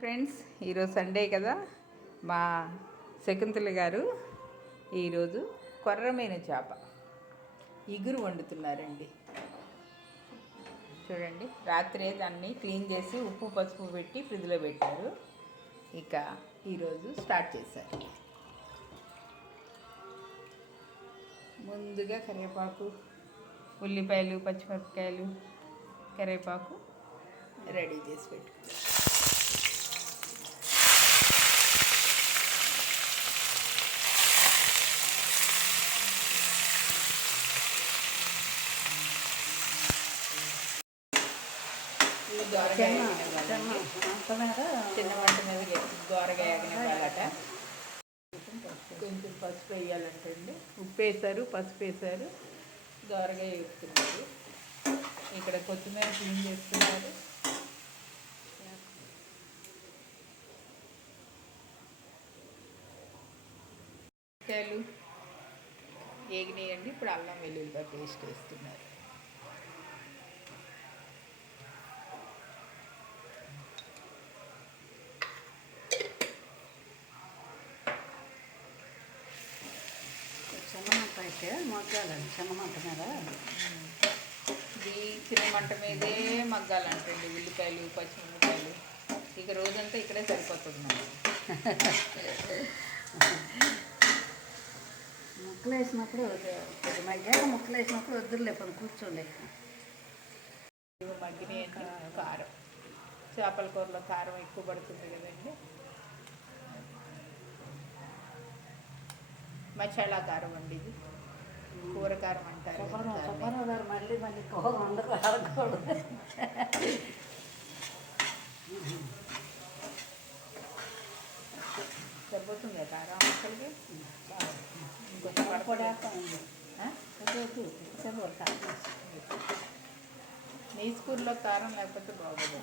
Friends, ఈరోజు Sunday కదా. మా శకుంతల గారు ఈరోజు కొర్రమైన చేప ఇగురు వండుతున్నారండి. చూడండి, రాత్రే దాన్ని క్లీన్ చేసి ఉప్పు పసుపు పెట్టి ఫ్రిడ్జ్లో పెట్టారు. ఇక ఈరోజు స్టార్ట్ చేశారు. ముందుగా కరివేపాకు, ఉల్లిపాయలు, పచ్చిమిరపకాయలు, కరివేపాకు రెడీ చేసి పెట్టుకుంటారు. చిన్న మంట మీద దోరగా ఎగనివ్వాలట. కొంచెం పసుపు వేయాలంటండి. ఉప్పు వేసారు, పసుపు వేసారు, దోరగా వేస్తున్నారు. ఇక్కడ కొత్తిమీర క్లీన్ చేస్తున్నారు. కాయలు ఏగినాయండి. ఇప్పుడు అల్లం వెల్లుల్లిపాయ పేస్ట్ వేస్తున్నారు. చిన్నమంట అయితే మగ్గాలండి. చిన్నమంట మీద ఇది చిన్న మంట మీదే మగ్గాలంటండి. ఉల్లిపాయలు, పచ్చిమిరపకాయలు. ఇక రోజంతా ఇక్కడే సరిపోతుంది. ముక్కలు వేసినప్పుడు కొద్ది మగ్గాక ముక్కలు వేసినప్పుడు వద్దులే పని కూర్చోండి. మగ్గినాయండి. కారం, చేపల కూరలో కారం ఎక్కువ పడుతుంది కదండి. మసాలా కారం అండి. ఇది కూర కారం అంటారు. మళ్ళీ మళ్ళీ కూర వండకు ఆడకూడదు. సరిపోతుంది కారం అసలుకి. ఇంకొంచెం నీ స్కూల్లో కారం లేకపోతే బాగోదు.